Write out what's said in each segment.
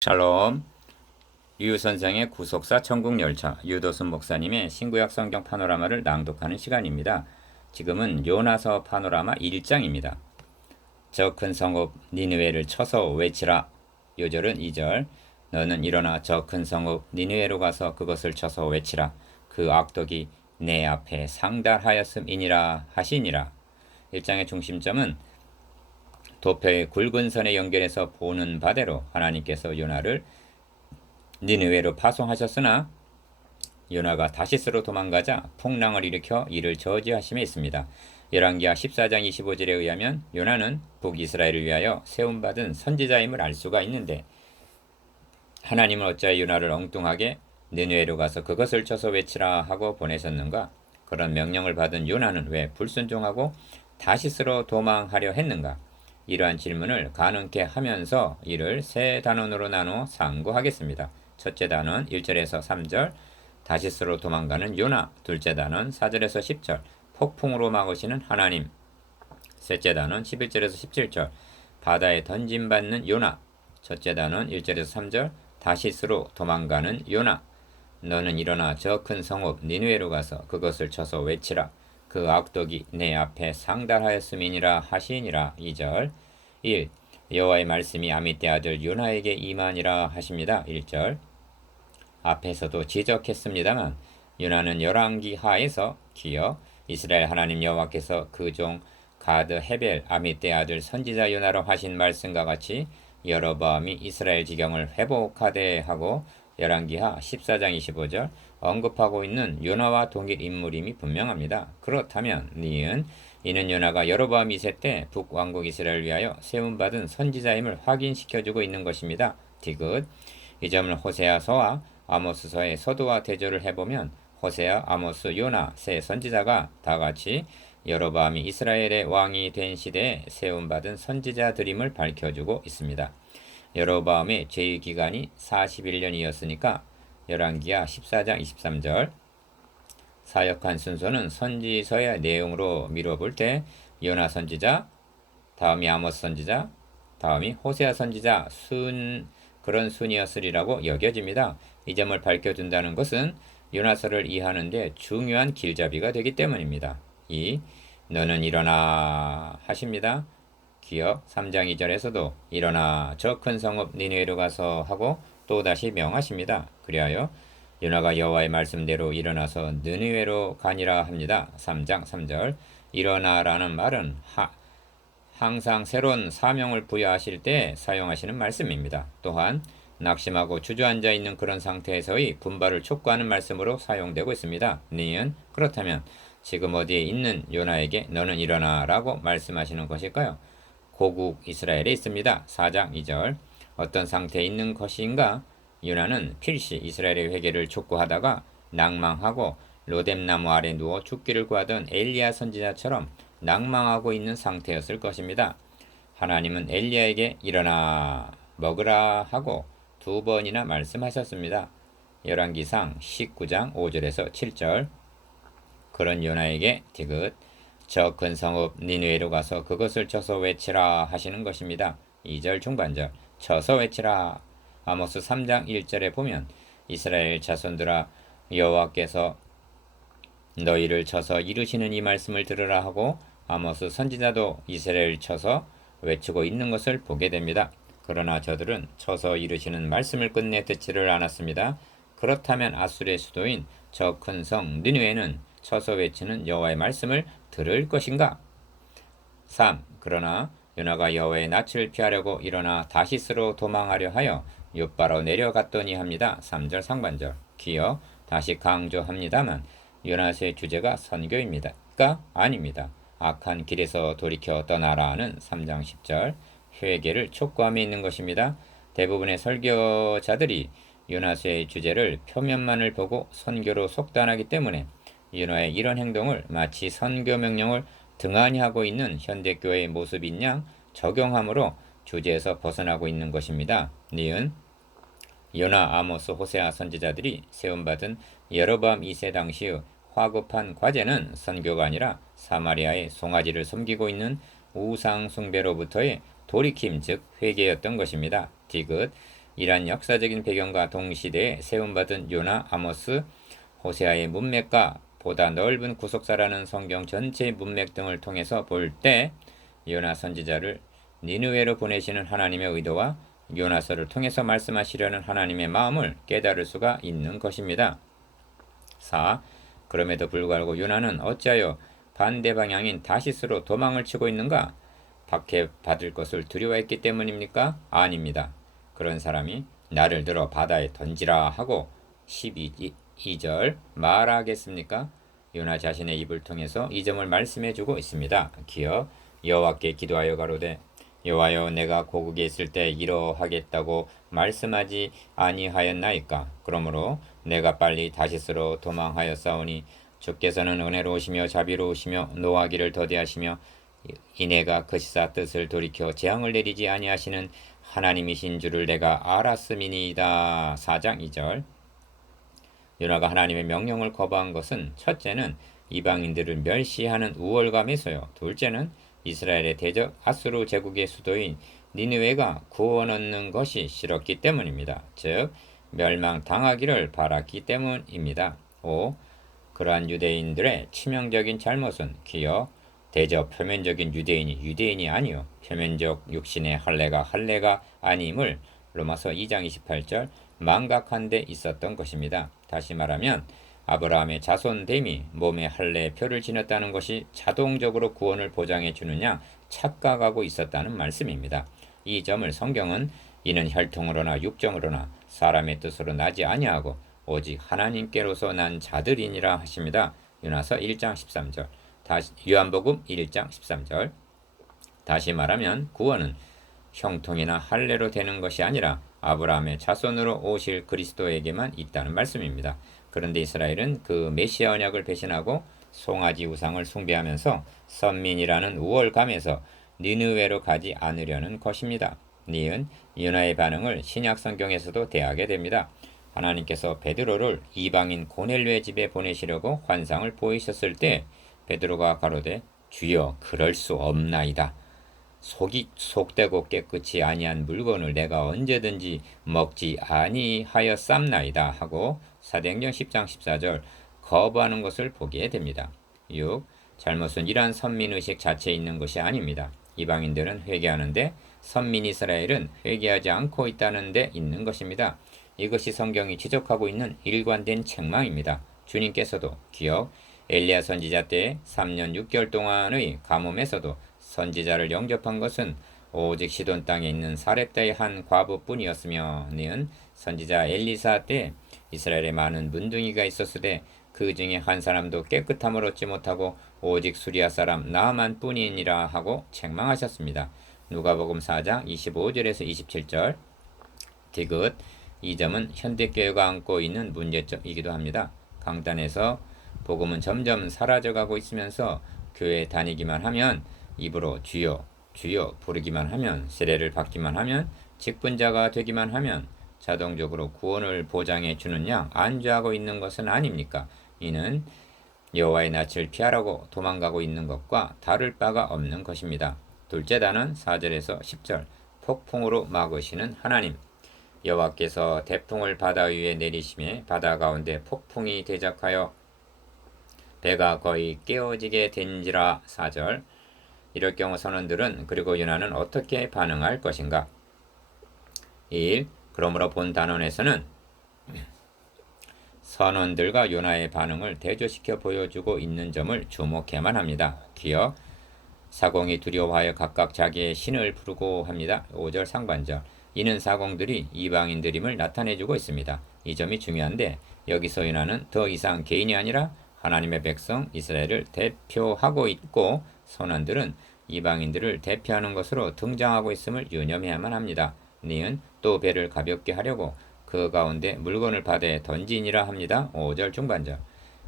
샬롬. 유 선생의 구속사 천국열차, 유도순 목사님의 신구약 성경 파노라마를 낭독하는 시간입니다. 지금은 요나서 파노라마 1장입니다. 저 큰 성읍 니느웨를 쳐서 외치라. 요절은 2절. 너는 일어나 저 큰 성읍 니느웨로 가서 그것을 쳐서 외치라. 그 악독이 내 앞에 상달하였음이니라 하시니라. 1장의 중심점은 도표의 굵은 선에 연결해서 보는 바대로 하나님께서 요나를 니느웨로 파송하셨으나 요나가 다시스로 도망가자 풍랑을 일으켜 이를 저지하심에 있습니다. 열왕기하 14장 25절에 의하면 요나는 북이스라엘을 위하여 세움받은 선지자임을 알 수가 있는데 하나님은 어찌하여 요나를 엉뚱하게 니느웨로 가서 그것을 쳐서 외치라 하고 보내셨는가? 그런 명령을 받은 요나는 왜 불순종하고 다시스로 도망하려 했는가? 이러한 질문을 가능케 하면서 이를 세 단원으로 나누어 상고하겠습니다. 첫째 단원 1절에서 3절 다시스로 도망가는 요나, 둘째 단원 4절에서 10절 폭풍으로 막으시는 하나님, 셋째 단원 11절에서 17절 바다에 던짐받는 요나, 첫째 단원 1절에서 3절 다시스로 도망가는 요나, 너는 일어나 저 큰 성읍 니느웨로 가서 그것을 쳐서 외치라. 그 악독이 내 앞에 상달하였음이니라 하시니라. 2절 1. 여호와의 말씀이 아미떼 아들 요나에게 임하니라 하십니다. 1절 앞에서도 지적했습니다만 요나는 열왕기 하에서 기어 이스라엘 하나님 여호와께서 그 종 가드 헤벨 아미떼 아들 선지자 요나로 하신 말씀과 같이 여로보암이 이스라엘 지경을 회복하되 하고 열왕기하 14장 25절 언급하고 있는 요나와 동일 인물임이 분명합니다. 그렇다면 이는 요나가 여로보암 2세 때 북왕국 이스라엘을 위하여 세움받은 선지자임을 확인시켜주고 있는 것입니다. 디귿. 이 점을 호세아서와 아모스서의 서두와 대조를 해보면 호세아, 아모스, 요나 세 선지자가 다같이 여로보암이 이스라엘의 왕이 된 시대에 세움받은 선지자들임을 밝혀주고 있습니다. 여로보암의 제위 기간이 41년이었으니까 열왕기하 14장 23절 사역한 순서는 선지서의 내용으로 미뤄볼 때 요나 선지자, 다음이 아모스 선지자, 다음이 호세아 선지자 그런 순이었으리라고 여겨집니다. 이 점을 밝혀준다는 것은 요나서를 이해하는 데 중요한 길잡이가 되기 때문입니다. 2. 너는 일어나 하십니다. 기억 3장 2절에서도 일어나 저 큰 성읍 니느웨로 가서 하고 또다시 명하십니다. 그리하여 요나가 여호와의 말씀대로 일어나서 느느웨로 가니라 합니다. 3장 3절 일어나라는 말은 항상 새로운 사명을 부여하실 때 사용하시는 말씀입니다. 또한 낙심하고 주저앉아 있는 그런 상태에서의 분발을 촉구하는 말씀으로 사용되고 있습니다. 니은 그렇다면 지금 어디에 있는 요나에게 너는 일어나라고 말씀하시는 것일까요? 고국 이스라엘에 있습니다. 4장 2절 어떤 상태에 있는 것인가? 요나는 필시 이스라엘의 회개를 촉구하다가 낭망하고 로뎀나무 아래 누워 죽기를 구하던 엘리야 선지자처럼 낭망하고 있는 상태였을 것입니다. 하나님은 엘리야에게 일어나 먹으라 하고 2번이나 말씀하셨습니다. 열왕기상 19장 5절에서 7절 그런 요나에게 디귿 저 큰 성읍 니느웨로 가서 그것을 쳐서 외치라 하시는 것입니다. 2절 중반절 쳐서 외치라. 아모스 3장 1절에 보면 이스라엘 자손들아 여호와께서 너희를 쳐서 이르시는 이 말씀을 들으라 하고 아모스 선지자도 이스라엘을 쳐서 외치고 있는 것을 보게 됩니다. 그러나 저들은 쳐서 이르시는 말씀을 끝내 듣지를 않았습니다. 그렇다면 아수르의 수도인 저 큰 성 니느웨는 쳐서 외치는 여호와의 말씀을 들을 것인가? 3. 그러나 요나가 여호와의 낯을 피하려고 일어나 다시스로 도망하려 하여 욥바로 내려갔더니 합니다. 3절 상반절 기어 다시 강조합니다만 요나서의 주제가 선교입니다. 아닙니다. 악한 길에서 돌이켜 떠나라는 3장 10절 회개를 촉구함에 있는 것입니다. 대부분의 설교자들이 요나서의 주제를 표면만을 보고 선교로 속단하기 때문에 요나의 이런 행동을 마치 선교 명령을 등한히 하고 있는 현대교회의 모습인 양 적용함으로 주제에서 벗어나고 있는 것입니다. 니은 요나, 아모스, 호세아 선지자들이 세움받은 여로보암 2세 당시의 화급한 과제는 선교가 아니라 사마리아의 송아지를 섬기고 있는 우상 숭배로부터의 돌이킴 즉 회개였던 것입니다. 디귿 이러한 역사적인 배경과 동시대에 세움받은 요나, 아모스, 호세아의 문맥과 보다 넓은 구속사라는 성경 전체의 문맥 등을 통해서 볼 때 요나 선지자를 니느웨로 보내시는 하나님의 의도와 요나서를 통해서 말씀하시려는 하나님의 마음을 깨달을 수가 있는 것입니다. 4. 그럼에도 불구하고 요나는 어찌하여 반대 방향인 다시스로 도망을 치고 있는가? 박해받을 것을 두려워했기 때문입니까? 아닙니다. 그런 사람이 나를 들어 바다에 던지라 하고 12절 말하겠습니까? 요나 자신의 입을 통해서 이 점을 말씀해주고 있습니다. 기어 여호와께 기도하여 가로되 여호와여 내가 고국에 있을 때 이러하겠다고 말씀하지 아니하였나이까? 그러므로 내가 빨리 다시스로 도망하였사오니 주께서는 은혜로우시며 자비로우시며 노하기를 더디하시며 이내가 거시사 뜻을 돌이켜 재앙을 내리지 아니하시는 하나님이신 줄을 내가 알았음이니이다. 4장 2절. 요나가 하나님의 명령을 거부한 것은 첫째는 이방인들을 멸시하는 우월감에서요. 둘째는 이스라엘의 대적 아수르 제국의 수도인 니느웨가 구원 얻는 것이 싫었기 때문입니다. 즉 멸망당하기를 바랐기 때문입니다. 5. 그러한 유대인들의 치명적인 잘못은 기어 대저 표면적인 유대인이 아니요 표면적 육신의 할례가 아님을 로마서 2장 28절 망각한 데 있었던 것입니다. 다시 말하면 아브라함의 자손됨이 몸에 할례의 표를 지녔다는 것이 자동적으로 구원을 보장해 주느냐 착각하고 있었다는 말씀입니다. 이 점을 성경은 이는 혈통으로나 육정으로나 사람의 뜻으로 나지 아니하고 오직 하나님께로서 난 자들이니라 하십니다. 요나서 1장 13절. 다시 요한복음 1장 13절. 다시 말하면 구원은 형통이나 할례로 되는 것이 아니라 아브라함의 자손으로 오실 그리스도에게만 있다는 말씀입니다. 그런데 이스라엘은 그 메시아 언약을 배신하고 송아지 우상을 숭배하면서 선민이라는 우월감에서 니느웨로 가지 않으려는 것입니다. 니은 요나의 반응을 신약 성경에서도 대하게 됩니다. 하나님께서 베드로를 이방인 고넬료의 집에 보내시려고 환상을 보이셨을 때 베드로가 가로되 주여 그럴 수 없나이다. 속되고 깨끗이 아니한 물건을 내가 언제든지 먹지 아니하였삼나이다 하고 사도행전 10장 14절 거부하는 것을 보게 됩니다. 6. 잘못은 이러한 선민의식 자체에 있는 것이 아닙니다. 이방인들은 회개하는데 선민 이스라엘은 회개하지 않고 있다는 데 있는 것입니다. 이것이 성경이 지적하고 있는 일관된 책망입니다. 주님께서도 기억 엘리야 선지자 때 3년 6개월 동안의 가뭄에서도 선지자를 영접한 것은 오직 시돈 땅에 있는 사렙다의 한 과부뿐이었으며 는 선지자 엘리사 때 이스라엘에 많은 문둥이가 있었으되 그 중에 한 사람도 깨끗함을 얻지 못하고 오직 수리아 사람 나만 뿐이니라 하고 책망하셨습니다. 누가복음 4장 25절에서 27절. 디귿 이 점은 현대교회가 안고 있는 문제점이기도 합니다. 강단에서 복음은 점점 사라져가고 있으면서 교회에 다니기만 하면 입으로 주여 주여 부르기만 하면 세례를 받기만 하면 직분자가 되기만 하면 자동적으로 구원을 보장해 주는 양 안주하고 있는 것은 아닙니까? 이는 여호와의 낯을 피하라고 도망가고 있는 것과 다를 바가 없는 것입니다. 둘째 단은 4절에서 10절 폭풍으로 막으시는 하나님. 여호와께서 태풍을 바다 위에 내리심에 바다 가운데 폭풍이 대적하여 배가 거의 깨어지게 된지라. 4절. 이럴 경우 선원들은 그리고 요나는 어떻게 반응할 것인가? 1. 그러므로 본 단원에서는 선원들과 요나의 반응을 대조시켜 보여주고 있는 점을 주목해야만 합니다. 기억 사공이 두려워하여 각각 자기의 신을 부르고 합니다. 5절 상반절. 이는 사공들이 이방인들임을 나타내주고 있습니다. 이 점이 중요한데 여기서 요나는 더 이상 개인이 아니라 하나님의 백성 이스라엘을 대표하고 있고 선원들은 이방인들을 대표하는 것으로 등장하고 있음을 유념해야만 합니다. 니은 또 배를 가볍게 하려고 그 가운데 물건을 바다에 던지니라 합니다. 5절 중반절.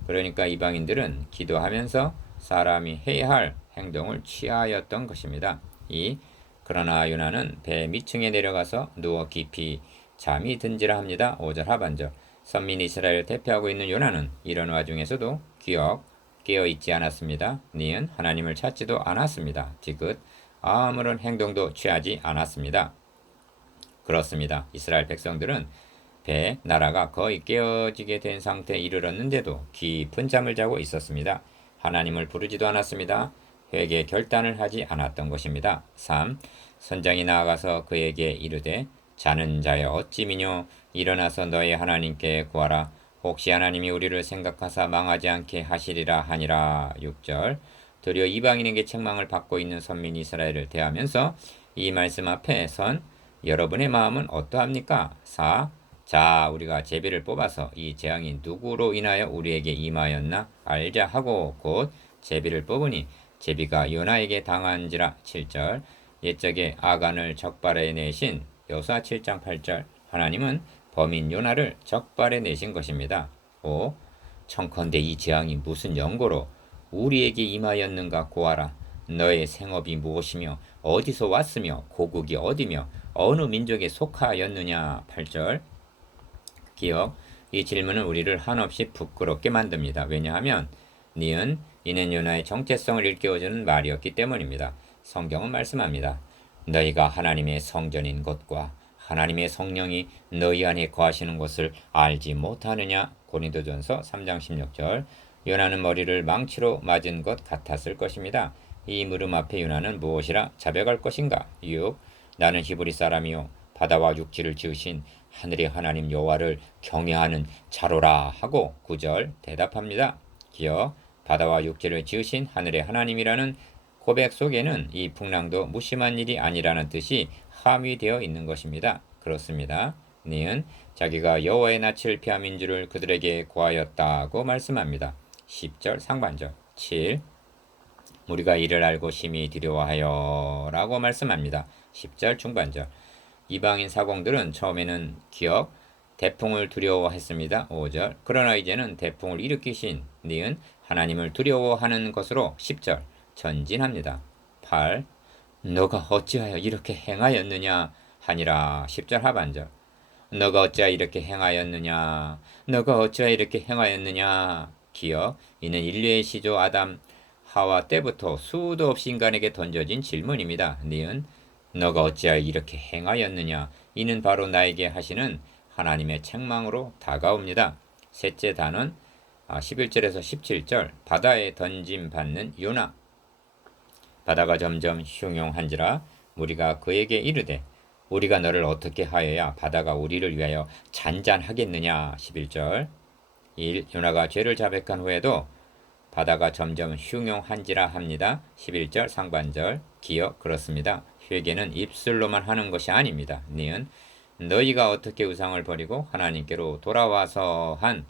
그러니까 이방인들은 기도하면서 사람이 해야 할 행동을 취하였던 것입니다. 2. 그러나 요나는 배 밑층에 내려가서 누워 깊이 잠이 든지라 합니다. 5절 하반절. 선민 이스라엘을 대표하고 있는 요나는 이런 와중에서도 깨어있지 않았습니다. 니은 하나님을 찾지도 않았습니다. 디귿 아무런 행동도 취하지 않았습니다. 그렇습니다. 이스라엘 백성들은 나라가 거의 깨어지게 된 상태에 이르렀는데도 깊은 잠을 자고 있었습니다. 하나님을 부르지도 않았습니다. 회개 결단을 하지 않았던 것입니다. 3. 선장이 나아가서 그에게 이르되 자는 자여 어찌 미뇨 일어나서 너의 하나님께 구하라. 혹시 하나님이 우리를 생각하사 망하지 않게 하시리라 하니라. 6절. 도리어 이방인에게 책망을 받고 있는 선민 이스라엘을 대하면서 이 말씀 앞에 선 여러분의 마음은 어떠합니까? 4. 자, 우리가 제비를 뽑아서 이 재앙이 누구로 인하여 우리에게 임하였나 알자 하고 곧 제비를 뽑으니 제비가 요나에게 당한지라. 7절. 옛적에 아간을 적발해 내신 여호수아 7장 8절. 하나님은 범인 요나를 적발해 내신 것입니다. 5. 청컨대 이 재앙이 무슨 연고로 우리에게 임하였는가 고하라. 너의 생업이 무엇이며 어디서 왔으며 고국이 어디며 어느 민족에 속하였느냐. 8절. 기억. 이 질문은 우리를 한없이 부끄럽게 만듭니다. 왜냐하면 이는 요나의 정체성을 일깨워주는 말이었기 때문입니다. 성경은 말씀합니다. 너희가 하나님의 성전인 것과 하나님의 성령이 너희 안에 거하시는 것을 알지 못하느냐. 고린도전서 3장 16절. 요나는 머리를 망치로 맞은 것 같았을 것입니다. 이 물음 앞에 요나는 무엇이라 자백할 것인가. 6. 나는 히브리 사람이요 바다와 육지를 지으신 하늘의 하나님 여호와를 경외하는 자로라 하고 9절 대답합니다. 기억. 바다와 육지를 지으신 하늘의 하나님이라는 고백 속에는 이 풍랑도 무심한 일이 아니라는 뜻이 함유되어 있는 것입니다. 그렇습니다. 니은 자기가 여호와의 낯을 피함인 줄을 그들에게 고하였다고 말씀합니다. 10절 상반절. 7. 우리가 이를 알고 심히 두려워하여 라고 말씀합니다. 10절 중반절. 이방인 사공들은 처음에는 기억 대풍을 두려워했습니다. 5절. 그러나 이제는 대풍을 일으키신 니은 하나님을 두려워하는 것으로 10절 전진합니다. 8. 너가 어찌하여 이렇게 행하였느냐 하니라. 10절 하반절. 너가 어찌하여 이렇게 행하였느냐. 너가 어찌하여 이렇게 행하였느냐. 기억. 이는 인류의 시조 아담 하와 때부터 수도 없이 인간에게 던져진 질문입니다. 니은 너가 어찌하여 이렇게 행하였느냐. 이는 바로 나에게 하시는 하나님의 책망으로 다가옵니다. 셋째 단은 11절에서 17절 바다에 던짐 받는 요나. 바다가 점점 흉용한지라 무리가 그에게 이르되 우리가 너를 어떻게 하여야 바다가 우리를 위하여 잔잔하겠느냐. 11절. 1. 요나가 죄를 자백한 후에도 바다가 점점 흉용한지라 합니다. 11절 상반절. 기억 그렇습니다. 회개는 입술로만 하는 것이 아닙니다. 니은 너희가 어떻게 우상을 버리고 하나님께로 돌아와서 한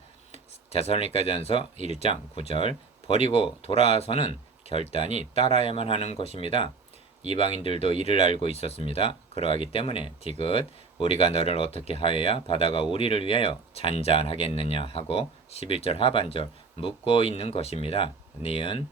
데살로니가전서 1장 9절 버리고 돌아와서는 결단이 따라야만 하는 것입니다. 이방인들도 이를 알고 있었습니다. 그러하기 때문에 디귿 우리가 너를 어떻게 하여야 바다가 우리를 위하여 잔잔하겠느냐 하고 11절 하반절 묻고 있는 것입니다. 니은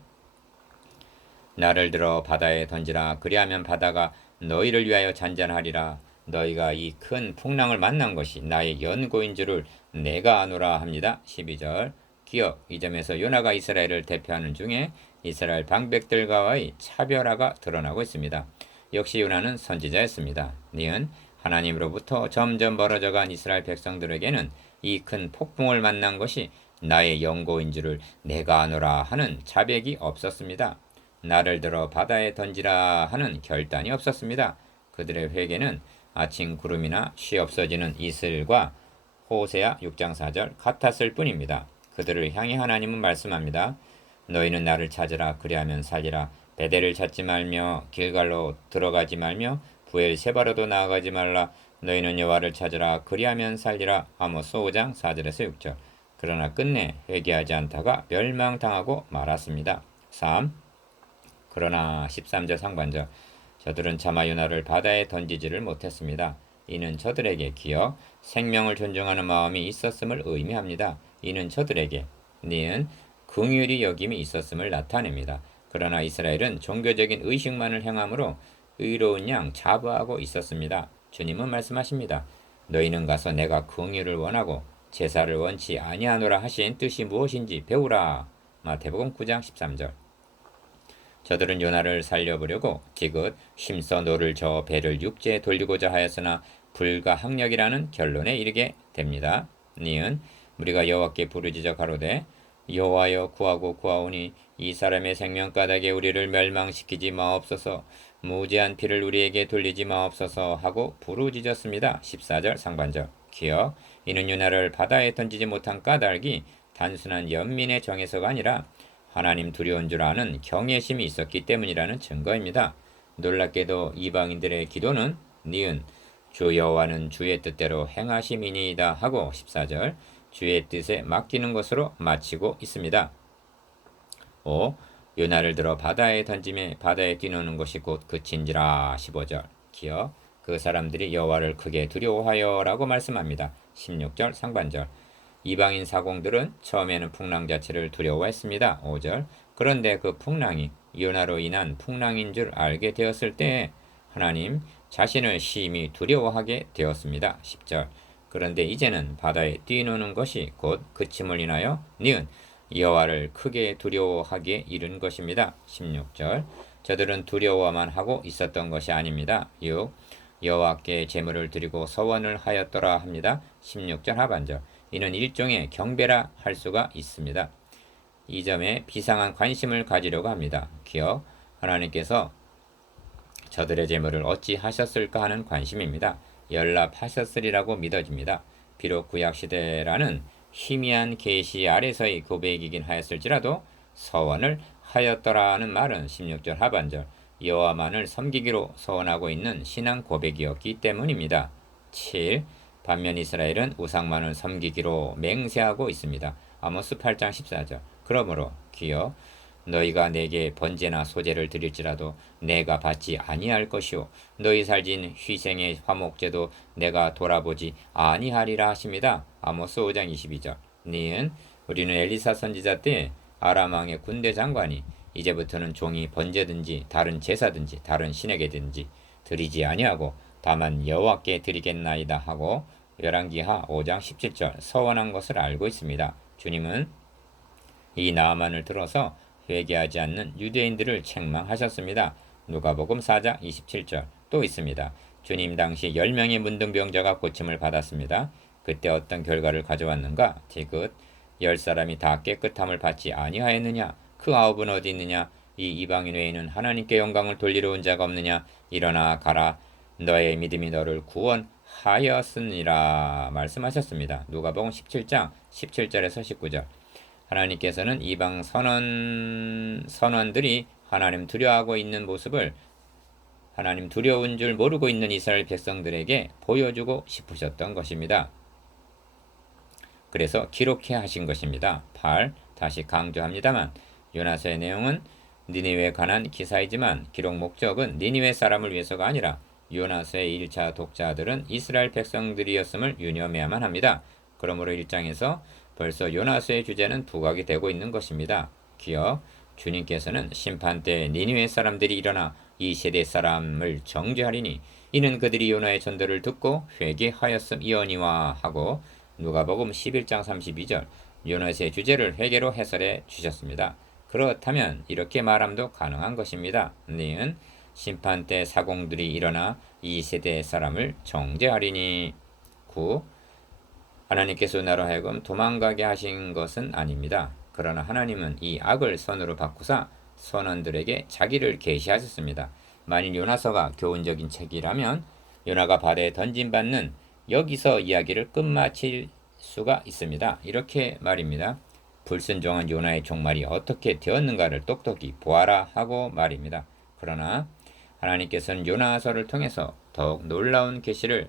나를 들어 바다에 던지라. 그리하면 바다가 너희를 위하여 잔잔하리라. 너희가 이 큰 풍랑을 만난 것이 나의 연고인 줄을 내가 아노라 합니다. 12절. 기억. 이 점에서 요나가 이스라엘을 대표하는 중에 이스라엘 방백들과의 차별화가 드러나고 있습니다. 역시 요나는 선지자였습니다. 니은 하나님으로부터 점점 벌어져간 이스라엘 백성들에게는 이 큰 폭풍을 만난 것이 나의 연고인 줄을 내가 아노라 하는 자백이 없었습니다. 나를 들어 바다에 던지라 하는 결단이 없었습니다. 그들의 회개는 아침 구름이나 쉬 없어지는 이슬과 호세아 6장 4절 같았을 뿐입니다. 그들을 향해 하나님은 말씀합니다. 너희는 나를 찾으라. 그리하면 살리라. 베델을 찾지 말며 길갈로 들어가지 말며 부엘세바로도 나아가지 말라. 너희는 여호와를 찾으라. 그리하면 살리라. 아모스 5장 4절에서 6절. 그러나 끝내 회개하지 않다가 멸망당하고 말았습니다. 3. 그러나 13절 상반절. 저들은 차마 요나를 바다에 던지지를 못했습니다. 이는 저들에게 기억, 생명을 존중하는 마음이 있었음을 의미합니다. 이는 저들에게 니은 긍휼히 여김이 있었음을 나타냅니다. 그러나 이스라엘은 종교적인 의식만을 행함으로 의로운 양 자부하고 있었습니다. 주님은 말씀하십니다. 너희는 가서 내가 긍휼을 원하고 제사를 원치 아니하노라 하신 뜻이 무엇인지 배우라. 마태복음 9장 13절. 저들은 요나를 살려보려고 디귿 힘써 노를 저어 배를 육지에 돌리고자 하였으나 불가항력이라는 결론에 이르게 됩니다. 니은 우리가 여호와께 부르짖어 가로되 여호와여 구하고 구하오니 이 사람의 생명바닥에 우리를 멸망시키지 마옵소서 무죄한 피를 우리에게 돌리지 마옵소서 하고 부르짖었습니다. 14절 상반절 기억 이는 유나를 바다에 던지지 못한 까닭이 단순한 연민의 정에서가 아니라 하나님 두려운 줄 아는 경외심이 있었기 때문이라는 증거입니다. 놀랍게도 이방인들의 기도는 니은 주 여호와는 주의 뜻대로 행하심이니이다 하고 14절 주의 뜻에 맡기는 것으로 마치고 있습니다. 5. 요나를 들어 바다에 던짐에 바다에 뛰노는 것이 곧 그친지라 15절 기억 그 사람들이 여호와를 크게 두려워하여 라고 말씀합니다. 16절 상반절 이방인 사공들은 처음에는 풍랑 자체를 두려워했습니다. 5절 그런데 그 풍랑이 요나로 인한 풍랑인 줄 알게 되었을 때 하나님 자신을 심히 두려워하게 되었습니다. 10절 그런데 이제는 바다에 뛰노는 것이 곧 그침을 인하여 니은 여호와를 크게 두려워하기에 이른 것입니다. 16절 저들은 두려워만 하고 있었던 것이 아닙니다. 6. 여호와께 제물을 드리고 서원을 하였더라 합니다. 16절 하반절 이는 일종의 경배라 할 수가 있습니다. 이 점에 비상한 관심을 가지려고 합니다. 기억 하나님께서 저들의 제물을 어찌 하셨을까 하는 관심입니다. 연락하셨으리라고 믿어집니다. 비록 구약시대라는 희미한 계시 아래서의 고백이긴 하였을지라도 서원을 하였더라는 말은 16절 하반절 여호와만을 섬기기로 서원하고 있는 신앙 고백이었기 때문입니다. 7. 반면 이스라엘은 우상만을 섬기기로 맹세하고 있습니다. 아모스 8장 14절 그러므로 기억 너희가 내게 번제나 소제를 드릴지라도 내가 받지 아니할 것이요 너희 살진 희생의 화목제도 내가 돌아보지 아니하리라 하십니다. 아모스 5장 22절 니은 우리는 엘리사 선지자 때 아람 왕의 군대 장관이 이제부터는 종이 번제든지 다른 제사든지 다른 신에게든지 드리지 아니하고 다만 여호와께 드리겠나이다 하고 열왕기하 5장 17절 서원한 것을 알고 있습니다. 주님은 이 나아만을 들어서 회개하지 않는 유대인들을 책망하셨습니다. 누가복음 4장 27절 또 있습니다. 주님 당시 10명의 문둥병자가 고침을 받았습니다. 그때 어떤 결과를 가져왔는가? 디귿 10사람이 다 깨끗함을 받지 아니하였느냐? 그 9은 어디 있느냐? 이 이방인 외에는 하나님께 영광을 돌리러 온 자가 없느냐? 일어나 가라. 너의 믿음이 너를 구원하였으니라 말씀하셨습니다. 누가복음 17장 17절에서 19절 하나님께서는 이방 선원들이 하나님 두려워하고 있는 모습을 하나님 두려운 줄 모르고 있는 이스라엘 백성들에게 보여주고 싶으셨던 것입니다. 그래서 기록해 하신 것입니다. 8. 다시 강조합니다만 요나서의 내용은 니느웨에 관한 기사이지만 기록 목적은 니느웨 사람을 위해서가 아니라 요나서의 1차 독자들은 이스라엘 백성들이었음을 유념해야만 합니다. 그러므로 1장에서 벌써 요나서의 주제는 부각이 되고 있는 것입니다. 기억 주님께서는 심판 때 니느웨 사람들이 일어나 이 세대 사람을 정죄하리니 이는 그들이 요나의 전도를 듣고 회개하였음이오니와 하고 누가복음 11장 32절 요나서의 주제를 회개로 해설해 주셨습니다. 그렇다면 이렇게 말함도 가능한 것입니다. 니은 심판 때 사공들이 일어나 이 세대 사람을 정죄하리니 9. 하나님께서 나로 하여금 도망가게 하신 것은 아닙니다. 그러나 하나님은 이 악을 선으로 바꾸사 선원들에게 자기를 계시하셨습니다. 만일 요나서가 교훈적인 책이라면 요나가 바다에 던짐받는 여기서 이야기를 끝마칠 수가 있습니다. 이렇게 말입니다. 불순종한 요나의 종말이 어떻게 되었는가를 똑똑히 보아라 하고 말입니다. 그러나 하나님께서는 요나서를 통해서 더욱 놀라운 계시를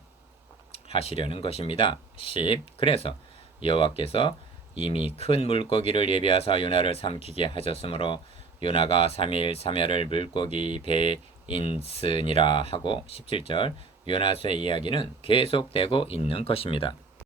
하시려는 것입니다. 10. 그래서 여호와께서 이미 큰 물고기를 예비하사 요나를 삼키게 하셨으므로 요나가 3일 3야를 물고기 배에 있으니라 하고 17절 요나서의 이야기는 계속되고 있는 것입니다.